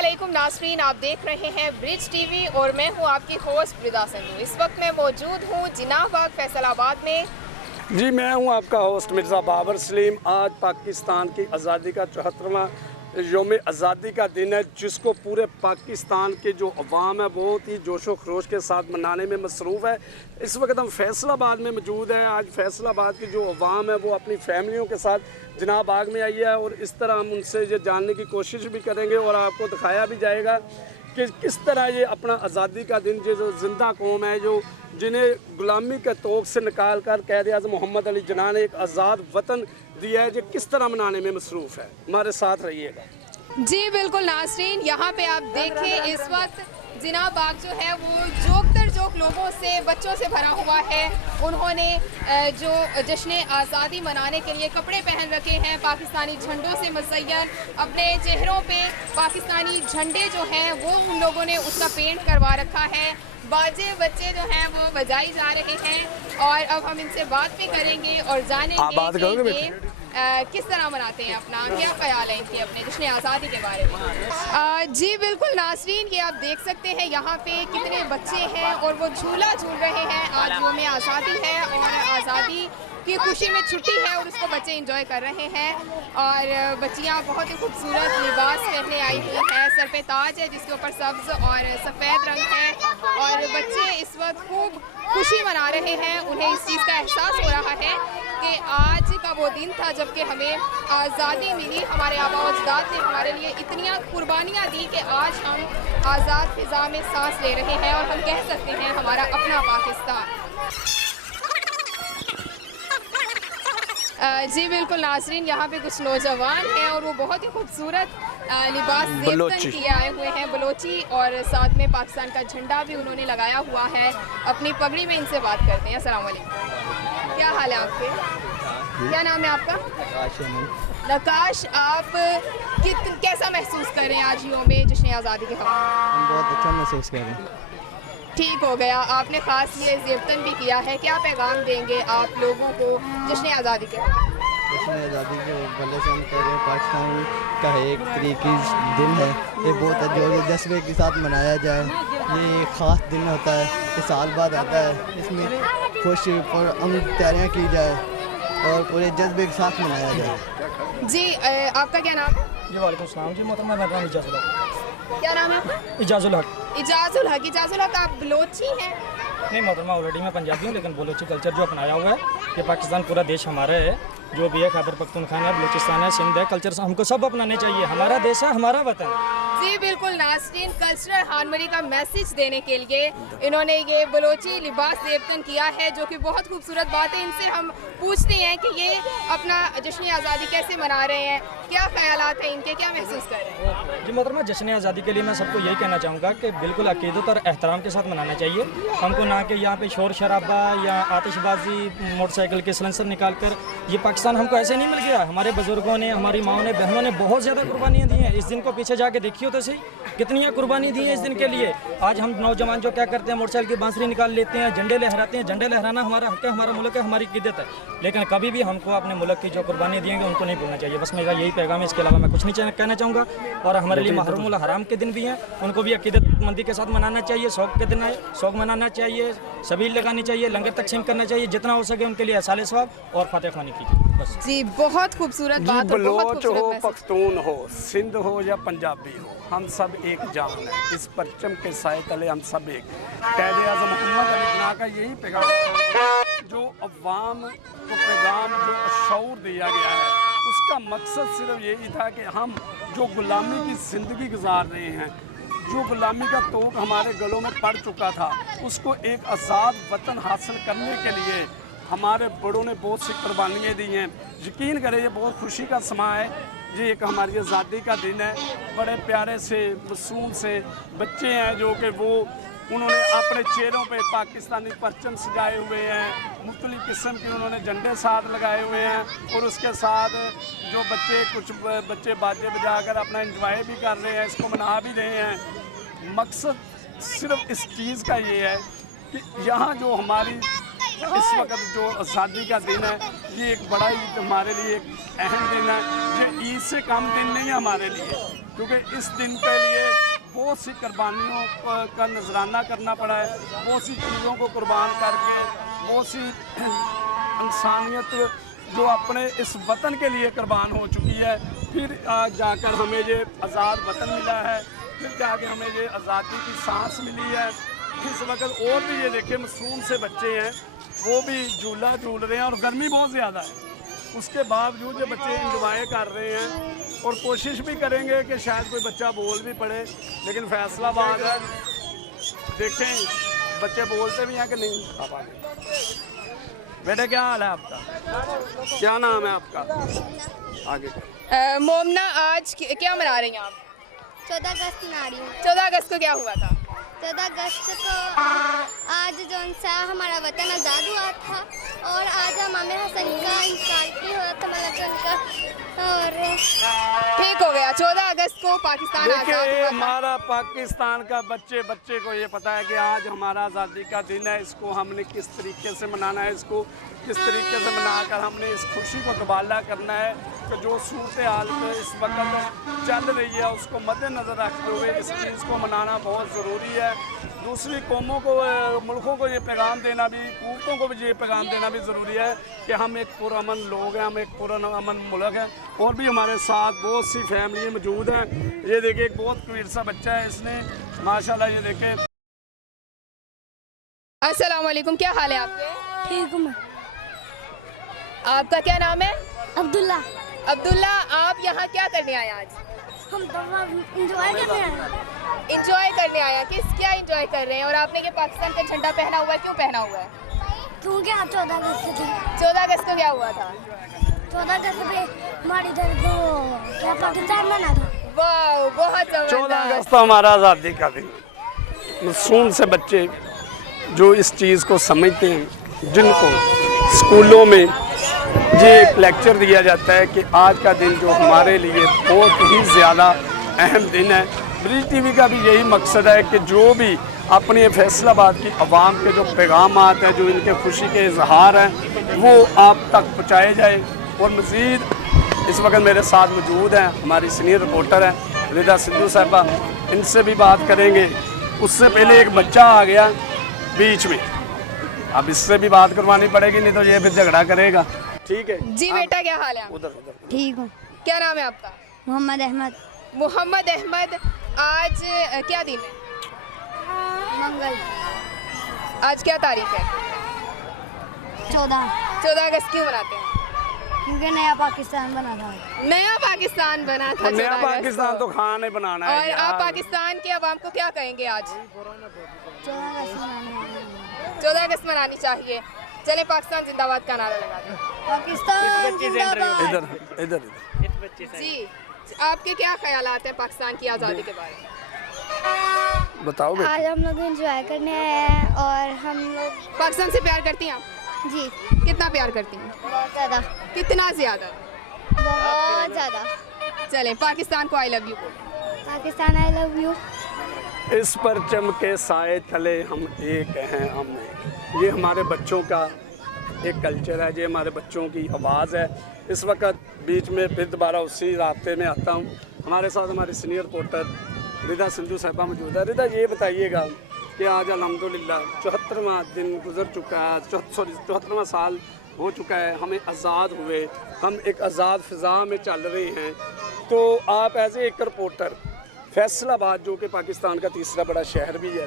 अस्सलामुअलैकुम नाज़रीन, आप देख रहे हैं ब्रिज टीवी और मैं हूं आपकी होस्ट रिदा संधू। इस वक्त मैं मौजूद हूं जिनाह बाग फैसलाबाद में। जी, मैं हूं आपका होस्ट मिर्ज़ा बाबर सलीम। आज पाकिस्तान की आज़ादी का 74वां योम आज़ादी का दिन है, जिसको पूरे पाकिस्तान के जो अवाम है बहुत ही जोशो खरोश के साथ मनाने में मसरूफ़ है। इस वक्त हम फैसलाबाद में मौजूद हैं। आज फैसलाबाद की जो अवाम है वो अपनी फैमिलियों के साथ जिनाह बाग में आई है और इस तरह हम उनसे ये जानने की कोशिश भी करेंगे और आपको दिखाया भी जाएगा कि किस तरह ये अपना आज़ादी का दिन जो जिंदा कौम है, जो जिन्हें गुलामी के तोक से निकाल कर क़ायद-ए-आज़म मोहम्मद अली जिन्ना ने एक आज़ाद वतन दिया है, जो किस तरह मनाने में मसरूफ़ है। हमारे साथ रहिएगा। जी बिल्कुल नाज़रीन, यहाँ पे आप देखें इस वक्त जिनाह बाग जो है वो जोक लोगों से, बच्चों से भरा हुआ है। उन्होंने जो जश्न आज़ादी मनाने के लिए कपड़े पहन रखे हैं, पाकिस्तानी झंडों से मज़य्यन, अपने चेहरों पे पाकिस्तानी झंडे जो हैं वो उन लोगों ने उसका पेंट करवा रखा है। बाजे बच्चे जो हैं वो बजाई जा रहे हैं और अब हम इनसे बात भी करेंगे और जानेंगे कि किस तरह मनाते हैं, अपना क्या ख्याल है इनके अपने जश्न आज़ादी के बारे में। जी बिल्कुल नाज़रीन, ये आप देख सकते हैं यहाँ पे कितने बच्चे हैं और वो झूला झूल रहे हैं। आज योम आज़ादी है और आज़ादी की खुशी में छुट्टी है और उसको बच्चे एंजॉय कर रहे हैं। और बच्चियाँ बहुत ही खूबसूरत लिबास पहने आई हुई हैं, सर पे ताज है जिसके ऊपर सब्ज़ और सफ़ेद रंग है और बच्चे इस वक्त खूब खुशी मना रहे हैं। उन्हें इस चीज़ का एहसास हो रहा है कि आज का वो दिन था जबकि हमें आज़ादी मिली, हमारे आबा अजदाद ने हमारे लिए इतनी कुर्बानियाँ दी कि आज हम आज़ाद फ़िज़ा में सांस ले रहे हैं और हम कह सकते हैं हमारा अपना पाकिस्तान। जी बिल्कुल नाज़रीन, यहाँ पे कुछ नौजवान हैं और वो बहुत ही खूबसूरत लिबास ज़ेबतन किए आए हुए हैं, बलोची, और साथ में पाकिस्तान का झंडा भी उन्होंने लगाया हुआ है अपनी पगड़ी में। इनसे बात करते हैं। अस्सलाम वालेकुम, क्या हाल है आपके? क्या नाम है आपका? नकाश, आप कैसा महसूस कर रहे हैं आज योम जश्न आज़ादी के हवा? बहुत अच्छा महसूस कर रहे हैं। ठीक हो गया, आपने ख़ास ये ज़ेबतन भी किया है, क्या पैगाम देंगे आप लोगों को जश्न आज़ादी के? जश्न आज़ादी के भले से हम कह रहे हैं पाकिस्तान का एक तरीक़ी दिन है, ये बहुत जोर जज्बे के साथ मनाया जाए। ये एक ख़ास दिन होता है, ये साल बाद आता है, इसमें खुशी और अमन तैयारियाँ की जाए और पूरे जज्बे के साथ मनाया जाए। जी आपका क्या नाम है? जी वालेकुम सलाम जी, मोहतरमा मेरा नाम इजाज़ुल हक। क्या नाम है आपका? इजाज़ुल हक। इजाज़ुल हक। इजाज़ुल हक, आप बलोची हैं? नहीं मोहतरमा, ऑलरेडी मैं पंजाबी हूँ, लेकिन बलोची कल्चर जो अपनाया हुआ है कि पाकिस्तान पूरा देश हमारा है, जो भी है खैबर पख्तूनख्वा है, बलूचिस्तान है, सिंध है, कल्चर हमको सब अपनाने चाहिए। हमारा देश है, हमारा वतन। जी बिल्कुल नाज़रीन, कल्चरल हार्मनी का मैसेज देने के लिए इन्होंने ये बलोची लिबास ज़ेबतन किया है, जो कि बहुत खूबसूरत बात है। इनसे हम पूछते हैं कि ये अपना जश्न आज़ादी कैसे मना रहे हैं, क्या ख्यालात हैं इनके, क्या महसूस कर रहे हैं? जी मोहतरमा, जश्न आज़ादी के लिए मैं सबको यही कहना चाहूँगा कि बिल्कुल अकीदत और एहतराम के साथ मनाना चाहिए। हमको ना कि यहाँ पे शोर शराबा या आतिशबाजी, मोटरसाइकिल के सिलेंसर निकाल कर, ये पाकिस्तान हमको ऐसे नहीं मिल गया। हमारे बुजुर्गों ने, हमारी माओं ने, बहनों ने बहुत ज़्यादा कुर्बानियाँ दी हैं। इस दिन को पीछे जाके देखिए तो सही, कितनी कुर्बानी दी है इस दिन के लिए। आज हम नौजवान जो क्या करते हैं, मोटरसाइकिल की बांसुरी निकाल लेते हैं, झंडे लहराते हैं। झंडे लहराना हमारा हक है, हमारा मुल्क है, हमारी अकीदत है, लेकिन कभी भी हमको अपने मुल्क की जो कुर्बानी दिएंगे उनको नहीं भूलना चाहिए। बस मेरा यही पैगाम है, इसके अलावा मैं कुछ नहीं कहना चाहूँगा। और हमारे लिए महरमुल हराम के दिन भी हैं, उनको भी अकीदतमंदी के साथ मनाना चाहिए। शौक के दिन है, शौक मनाना चाहिए, सबील लगानी चाहिए, लंगर तकसीम करना चाहिए, जितना हो सके उनके लिए एहसाल सवाब और फातिहा ख्वानी कीजिए। बस जी बहुत खूबसूरत बात। बलोच हो, पख्तून हो, सिंध हो या पंजाबी हो, हम सब एक जान है। इस परचम के साए तले हम सब एक। क़ायद-ए-आज़म मोहम्मद अली जिन्ना का यही पैगाम, जो अवाम को पैगाम, जो शऊर दिया गया है, उसका मकसद सिर्फ यही था कि हम जो गुलामी की ज़िंदगी गुजार रहे हैं, जो गुलामी का तोक हमारे गलों में पड़ चुका था, उसको एक आज़ाद वतन हासिल करने के लिए हमारे बड़ों ने बहुत सी कुर्बानियाँ दी हैं। यकीन करें ये बहुत खुशी का समा है। ये एक हमारी आज़ादी का दिन है। बड़े प्यारे से मासूम से बच्चे हैं जो कि वो उन्होंने अपने चेहरों पे पाकिस्तानी परचम सजाए हुए हैं, मुख्तलिफ़ किस्म के उन्होंने झंडे साथ लगाए हुए हैं और उसके साथ जो बच्चे, कुछ बच्चे बाजे बजाकर अपना एंजॉय भी कर रहे हैं, इसको मना भी रहे हैं। मकसद सिर्फ इस चीज़ का ये है कि यहाँ जो हमारी इस वक्त जो आज़ादी का दिन है, ये एक बड़ा ही हमारे लिए एक अहम दिन है। ये ईद से कम दिन नहीं है हमारे लिए, क्योंकि इस दिन के लिए बहुत सी कुर्बानियों का नजराना करना पड़ा है, बहुत सी चीज़ों को कुर्बान करके, बहुत सी इंसानियत जो अपने इस वतन के लिए कुर्बान हो चुकी है, फिर आज जाकर हमें ये आज़ाद वतन मिला है, फिर जाके हमें ये आज़ादी की सांस मिली है। इस वक्त और भी ये देखिए मासूम से बच्चे हैं, वो भी झूला झूल रहे हैं और गर्मी बहुत ज़्यादा है, उसके बावजूद ये बच्चे इंजॉय कर रहे हैं और कोशिश भी करेंगे कि शायद कोई बच्चा बोल भी पड़े, लेकिन फैसलाबाद है, देखें बच्चे बोलते भी हैं कि नहीं। आप आगे बेटे, क्या हाल है आपका, क्या नाम है आपका? आगे मोमना, आज क्या मना रही हैं आप? 14 अगस्त मना रही हूँ। 14 अगस्त को क्या हुआ था? 14 अगस्त को आज जो सा हमारा वतन आज़ाद हुआ था और आज हमें हसन का इंतकाल भी हुआ था, मतलब उनका, और ठीक हो गया। 14 अगस्त को पाकिस्तान आज़ाद देखिए, हुआ था। हमारा पाकिस्तान का बच्चे को ये पता है कि आज हमारा आज़ादी का दिन है, इसको हमने किस तरीके से मनाना है, इसको किस तरीके से मनाकर हमने इस खुशी को तबादला करना है कि जो सूरत हाल इस वक्त चल रही है उसको मद्देनज़र रखते हुए इस चीज़ को मनाना बहुत ज़रूरी है। दूसरी कौमों को, मुल्कों को ये पैगाम देना भी, कुव्वतों को भी ये पैगाम देना भी ज़रूरी है कि हम एक पुरअमन लोग हैं, हम एक पुरअमन मुल्क हैं। और भी हमारे साथ बहुत सी फैमिली मौजूद हैं। ये देखिए एक बहुत क्यूट सा बच्चा है, इसने माशाल्लाह, ये देखें। अस्सलाम वालेकुम, क्या हाल है आपके? ठीक हूँ। आपका क्या नाम है? अब्दुल्ला। अब्दुल्ला, आप यहाँ क्या करने आए आज? हम तो इंजॉय करने आए हैं। इंजॉय करने आया, क्या इंजॉय कर रहे हैं? और आपने ये पाकिस्तान का झंडा पहना हुआ है, क्यों पहना हुआ है? क्योंकि आज 14 अगस्त थी। 14 अगस्त को क्या हुआ था? 14 अगस्त पे हमारी इधर को क्या पाकिस्तान बना था। वाह, बहुत 14 जबरदस्त। अगस्त हमारा आज़ादी का दिन। मासूम से बच्चे जो इस चीज़ को समझते हैं, जिनको स्कूलों में ये एक लेक्चर दिया जाता है कि आज का दिन जो हमारे लिए बहुत ही ज़्यादा अहम दिन है। ब्रिज टीवी का भी यही मकसद है कि जो भी अपने फैसलाबाद की आवाम के जो पैगाम हैं, जो इनके खुशी के इजहार हैं, वो आप तक पहुँचाए जाए। और मज़ीद इस वक्त मेरे साथ मौजूद हैं हमारी सीनियर रिपोर्टर हैं रिदा सिद्धू साहिबा, इनसे भी बात करेंगे। उससे पहले एक बच्चा आ गया बीच में, अब इससे भी बात करवानी पड़ेगी, नहीं तो ये फिर झगड़ा करेगा। ठीक है जी बेटा, क्या हाल है? उधर ठीक हूँ। क्या नाम है आपका? मोहम्मद अहमद। मोहम्मद अहमद, आज क्या दिन है? मंगल। आज क्या तारीख है? 14 अगस्त क्यों मनाते हैं? क्योंकि नया पाकिस्तान बना था। नया पाकिस्तान बना था। नया 14 अगस्त पाकिस्तान को। तो खाना ही बनाना है। और आप पाकिस्तान के अवाम को क्या कहेंगे आज? 14 अगस्त मनाने 14 अगस्त मनानी चाहिए। चले पाकिस्तान जिंदाबाद का नारा लगा दें। पाकिस्तान जिंदाबाद। इधर इधर जी, आपके क्या ख्यालात हैं पाकिस्तान की आज़ादी के बारे में? बताओ बेटा। आज हम लोग एंजॉय करने आए हैं और हम लोग पाकिस्तान से प्यार करती हैं आप? जी कितना प्यार करती हैं? बहुत ज़्यादा, कितना ज़्यादा? बहुत ज़्यादा। चलें पाकिस्तान को आई लव यू बोल। Pakistan I love you. इस परचम के साए तले हम एक हैं, हम एक। ये हमारे बच्चों का एक कल्चर है, ये हमारे बच्चों की आवाज़ है। इस वक्त बीच में फिर दोबारा उसी रास्ते में आता हूँ। हमारे साथ हमारी सीनियर रिपोर्टर रिदा सिद्धू साहिबा मौजूद है। रिदा, ये बताइएगा कि आज अल्हम्दुलिल्लाह 74वां दिन गुजर चुका है, 74वां साल हो चुका है, हमें आज़ाद हुए, हम एक आज़ाद फ़िज़ा में चल रहे हैं। तो आप एज एक रिपोर्टर, फैसलाबाद जो कि पाकिस्तान का तीसरा बड़ा शहर भी है,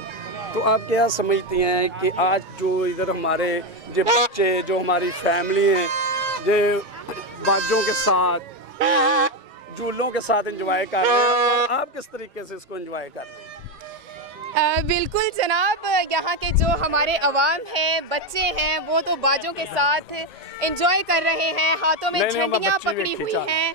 तो आप क्या समझती हैं कि आज जो इधर हमारे जो बच्चे, जो हमारी फैमिली हैं, जो बाजों के साथ, झूलों के साथ एंजॉय कर रहे हैं, आप किस तरीके से इसको एंजॉय कर रहे हैं? बिल्कुल जनाब, यहाँ के जो हमारे अवाम हैं, बच्चे हैं, वो तो बाजों के साथ एंजॉय कर रहे हैं, हाथों में झंडियाँ पकड़ी हुई हैं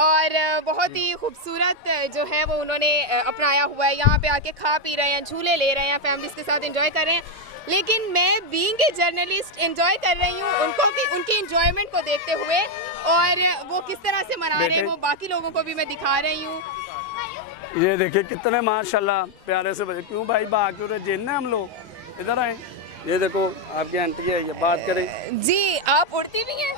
और बहुत ही खूबसूरत जो है वो उन्होंने अपनाया हुआ है। यहाँ पे आके खा पी रहे हैं, झूले ले रहे हैं, फैमिलीज़ के साथ एंजॉय कर रहे हैं। लेकिन मैं बीइंग ए जर्नलिस्ट एंजॉय कर रही हूँ उनको भी, उनकी एंजॉयमेंट को देखते हुए, और वो किस तरह से मना रहे हैं वो बाकी लोगों को भी मैं दिखा रही हूँ। ये देखिए कितने माशाल्लाह प्यारे से बच्चे। क्यों भाई भाग क्यों रहे? जिन हम लोग इधर आए। ये देखो आपकी आंटी है, ये बात करें। जी, आप उड़ती भी हैं?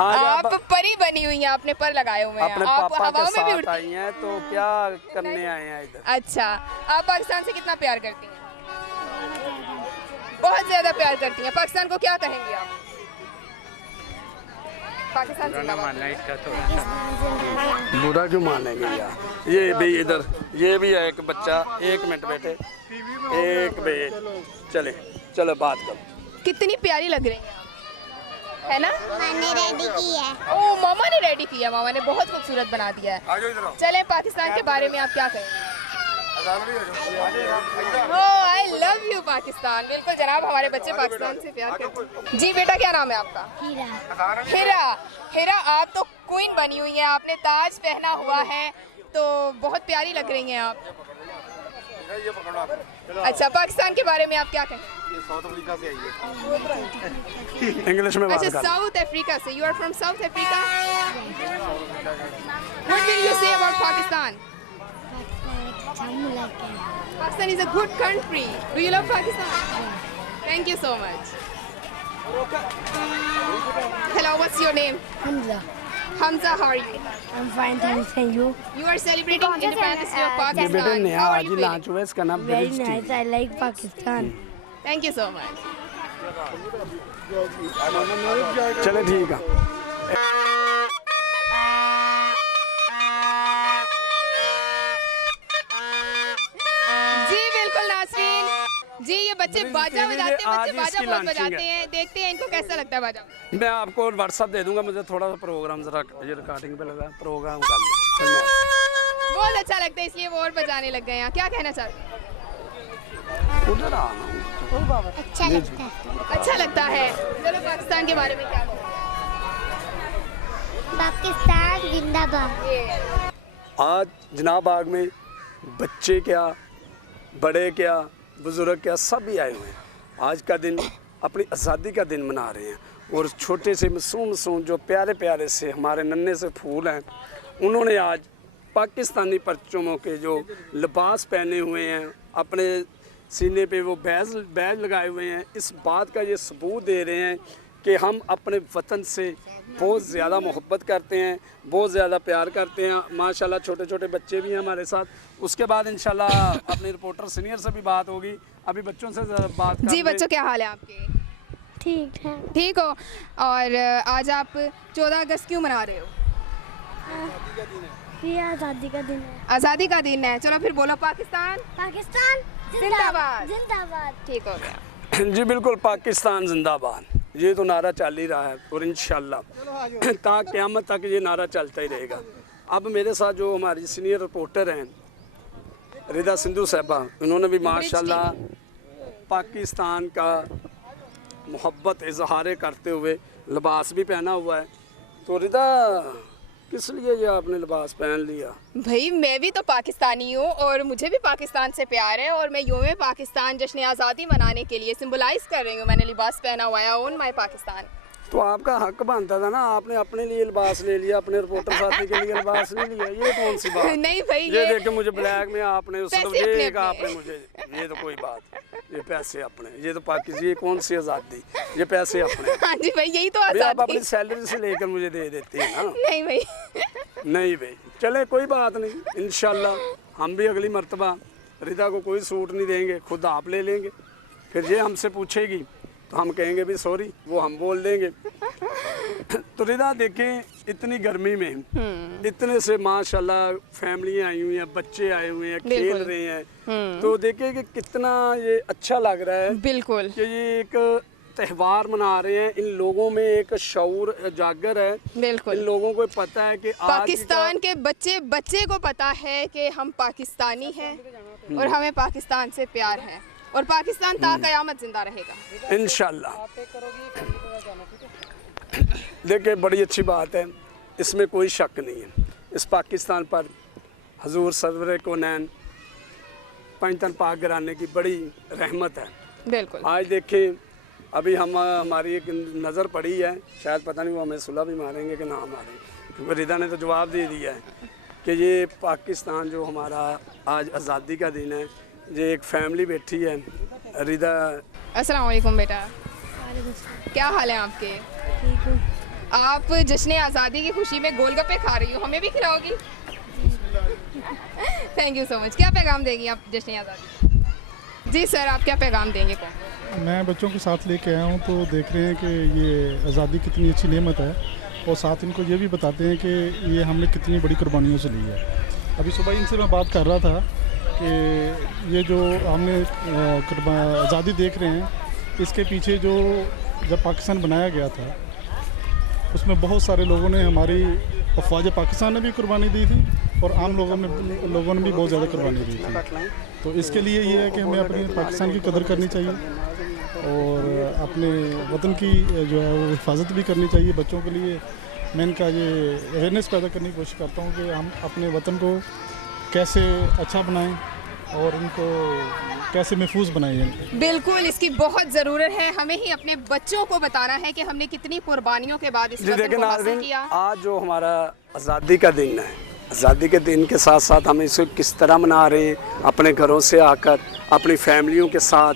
आप परी बनी हुई हैं, आपने पर लगाए हुए हैं, अपने आप पापा के हवाओं में भी साथ उड़ती आई हैं, तो क्या करने आए हैं इधर? हैं। अच्छा, आप पाकिस्तान से कितना प्यार करती हैं? बहुत ज्यादा प्यार करती हैं। पाकिस्तान को क्या कहेंगी आप? पाकिस्तान जिंदाबाद। बुरा क्यों मानेंगे यार? ये भी इधर, ये भी है एक बच्चा। एक मिनट बेटे, एक मिनट, चले चलो बात करो। कितनी प्यारी लग रही हैं आप, है ना? मैंने रेडी की है। ओ, मामा ने रेडी किया, मामा ने बहुत खूबसूरत बना दिया है। चलें, पाकिस्तान के बारे में आप क्या कहेंगे? I love you Pakistan. बिल्कुल जनाब, हमारे बच्चे पाकिस्तान से प्यार करते हैं। जी बेटा, क्या नाम है आपका? हीरा। हिरा। हिरा, आप तो क्वीन बनी हुई हैं, आपने ताज पहना हुआ है, तो बहुत प्यारी लग रही हैं आप। अच्छा, पाकिस्तान के बारे में आप क्या कहें? इंग्लिश में बात अच्छा, कर। साउथ अफ्रीका से। You are from South Africa. What will you say about Pakistan? Pakistan is a good country. Do you love Pakistan? Thank you so much. Hello, what's your name? Hamza. Hamza, how are you? I'm fine, thanks. And you? You are celebrating Independence Day of ये बेटे Pakistan. नया How are आज you he feeling? Launch हुआ है, इसका नाम Very bridge nice. I like Pakistan. Thank you so much. चले ठीक है। जी बिल्कुल नाज़रीन, जी ये बच्चे बाजा बजाते हैं, बच्चे आज बाजा इसकी बहुत launching बजाते है। हैं। देखते हैं इनको कैसा लगता है बाजा। मैं आपको व्हाट्सअप दे दूंगा, मुझे थोड़ा सा प्रोग्राम जरा ये रिकॉर्डिंग पे लगा प्रोग्राम कर लूँ, फिर मैं बहुत अच्छा लगता है, इसलिए वो और बजाने लग गए हैं। क्या कहना चाहते हैं? उधर आना हूँ। अच्छा लगता है। अच्छा लगता है। चलो, पाकिस्तान के बारे में क्या कहें? पाकिस्तान जिंदाबाद। आज जनाब बाग में बच्चे क्या, बड़े क्या, बुजुर्ग क्या, सभी आए हुए हैं। आज का दिन अपनी आज़ादी का दिन मना रहे हैं, और छोटे से मासूम जो प्यारे प्यारे से हमारे नन्हे से फूल हैं, उन्होंने आज पाकिस्तानी परचमों के जो लिबास पहने हुए हैं, अपने सीने पे वो बैज लगाए हुए हैं, इस बात का ये सबूत दे रहे हैं कि हम अपने वतन से बहुत ज़्यादा मोहब्बत करते हैं, बहुत ज़्यादा प्यार करते हैं। माशाल्लाह छोटे छोटे बच्चे भी हैं हमारे साथ। उसके बाद इंशाल्लाह अपने रिपोर्टर सीनियर से भी बात होगी। अभी बच्चों से बात कर जी लें। बच्चों, क्या हाल है आपके? ठीक है। ठीक हो? और आज आप 14 अगस्त क्यों मना रहे हो? ये आज़ादी का दिन है। आज़ादी का दिन है। चलो फिर बोलो, पाकिस्तान पाकिस्तान जिंदाबाद। जिंदाबाद। ठीक हो गया। जी बिल्कुल, पाकिस्तान जिंदाबाद, ये तो नारा चल ही रहा है, और इंशाल्लाह ता क़यामत तक ये नारा चलता ही रहेगा। अब मेरे साथ जो हमारी सीनियर रिपोर्टर हैं रिदा सिंधु साहबा, उन्होंने भी माशाल्लाह पाकिस्तान का मोहब्बत इजहार करते हुए लिबास भी पहना हुआ है। तो रिदा, किस लिए ये आपने लिबास पहन लिया? भाई मैं भी तो पाकिस्तानी हूँ, और मुझे भी पाकिस्तान से प्यार है, और मैं यूं पाकिस्तान जश्न आज़ादी मनाने के लिए सिंबलाइज कर रही हूँ। मैंने लिबास पहना हुआ है, ओन माई पाकिस्तान। तो आपका हक बनता था ना, आपने अपने लिए लिबास ले लिया, अपने रिपोर्टर साथी के लिए लिबास नहीं लिया। ये कौन सी बात? नहीं भाई, ये देख के मुझे ब्लैक में आपने पैसे सिर्फ अपने ये अपने। आपने मुझे, ये तो कोई बात, ये पैसे अपने, ये तो पाकिस्तान, ये कौन सी आज़ादी, ये पैसे अपने। हाँ जी भाई, यही तो भाई आप आज़ादी। अपनी सैलरी से लेकर मुझे दे देते हैं ना। नहीं भाई। नहीं भाई, चले कोई बात नहीं, इंशाल्लाह हम भी अगली मर्तबा रिदा को कोई सूट नहीं देंगे, खुद आप ले लेंगे। फिर ये हमसे पूछेगी तो हम कहेंगे भी सॉरी, वो हम बोल देंगे। तो रिदा देखें, इतनी गर्मी में इतने से माशाल्लाह फैमिलियाँ आई हुई हैं, बच्चे आए हुए हैं, खेल बिल्कुल। रहे हैं, तो देखें कि कितना ये अच्छा लग रहा है बिल्कुल कि ये एक त्यौहार मना रहे हैं। इन लोगों में एक शऊर जागर है, बिल्कुल। इन लोगों को पता है कि आज पाकिस्तान के बच्चे को पता है कि हम पाकिस्तानी हैं, और हमें पाकिस्तान से प्यार है, और पाकिस्तान ता क़यामत जिंदा रहेगा इंशाल्लाह। देखिए बड़ी अच्छी बात है, इसमें कोई शक नहीं है। इस पाकिस्तान पर हजूर सरवर कोनैन पंजतन पाक घराने की बड़ी रहमत है। बिल्कुल। आज देखें, अभी हमारी एक नज़र पड़ी है, शायद पता नहीं वो हमें सुलह भी मारेंगे कि ना मारेंगे, क्योंकि रिदा ने तो जवाब दे दिया है कि ये पाकिस्तान जो हमारा आज आज़ादी का दिन है, ये एक फैमिली बैठी है। रिदा, अस्सलाम वालेकुम बेटा, क्या हाल है आपके? ठीक हूँ। आप जश्न आज़ादी की खुशी में गोलगप्पे खा रही हो, हमें भी खिलाओगी? Thank you so much. क्या पैगाम देंगी आप जश्न आज़ादी? जी सर, आप क्या पैगाम देंगे? कौन? मैं बच्चों के साथ लेके आया हूँ, तो देख रहे हैं कि ये आज़ादी कितनी अच्छी नेमत है, और साथ इनको ये भी बताते हैं कि ये हमने कितनी बड़ी कुर्बानियों से ली है। अभी सुबह इनसे मैं बात कर रहा था कि ये जो हमने आज़ादी देख रहे हैं, इसके पीछे जो जब पाकिस्तान बनाया गया था उसमें बहुत सारे लोगों ने, हमारी अफवाज पाकिस्तान ने भी कुर्बानी दी थी और आम लोगों ने भी बहुत ज़्यादा कुर्बानी दी थी। तो इसके लिए ये है कि हमें अपनी पाकिस्तान की कदर करनी चाहिए और अपने वतन की जो है वो हिफाजत भी करनी चाहिए। बच्चों के लिए मैं इनका ये अवेयरनेस पैदा करने की कोशिश करता हूँ कि हम अपने वतन को कैसे अच्छा बनाएं और इनको कैसे महफूज बनाएं। बिल्कुल, इसकी बहुत ज़रूरत है। हमें ही अपने बच्चों को बताना है कि हमने कितनी कुर्बानियों के बाद इस वतन को हासिल किया। आज जो हमारा आज़ादी का दिन है, आज़ादी के दिन के साथ साथ हम इसे किस तरह मना रहे हैं, अपने घरों से आकर अपनी फैमिलियों के साथ।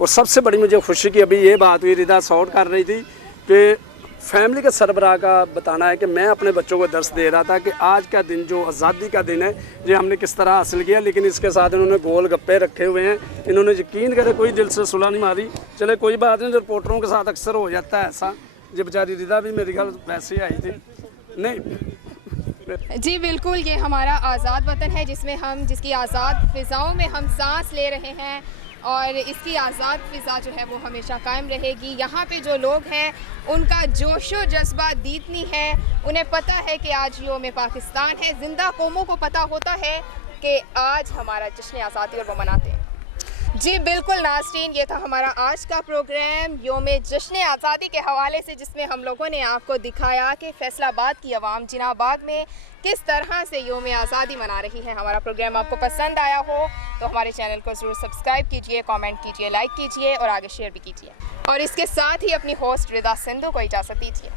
और सबसे बड़ी मुझे खुशी की अभी ये बात हुई, रिदा शॉर्ट कर रही थी कि फैमिली के सरबराह का बताना है कि मैं अपने बच्चों को दर्स दे रहा था कि आज का दिन जो आज़ादी का दिन है ये हमने किस तरह हासिल किया। लेकिन इसके साथ इन्होंने गोल गप्पे रखे हुए हैं, इन्होंने यकीन करे कोई दिल से सुलह नहीं मारी। चले कोई बात नहीं, रिपोर्टरों के साथ अक्सर हो जाता है ऐसा। ये बेचारी रिदा भी मेरी ख्याल वैसे ही आई थी। नहीं जी बिल्कुल, ये हमारा आज़ाद वतन है जिसकी आज़ाद फ़िज़ाओं में हम सांस ले रहे हैं और इसकी आज़ाद फ़िज़ा जो है वो हमेशा कायम रहेगी। यहाँ पे जो लोग हैं उनका जोशो जज्बा दीदनी है, उन्हें पता है कि आज योम पाकिस्तान है। ज़िंदा कौमों को पता होता है कि आज हमारा जश्न आज़ादी और वो मनाते हैं। जी बिल्कुल नाज़रीन, ये था हमारा आज का प्रोग्राम योम जश्न आज़ादी के हवाले से, जिसमें हम लोगों ने आपको दिखाया कि फैसलाबाद की आवाम जिनाह बाग में किस तरह से योम आज़ादी मना रही है। हमारा प्रोग्राम आपको पसंद आया हो तो हमारे चैनल को ज़रूर सब्सक्राइब कीजिए, कमेंट कीजिए, लाइक कीजिए और आगे शेयर भी कीजिए। और इसके साथ ही अपनी होस्ट रिदा सिंधु को इजाज़त दीजिए।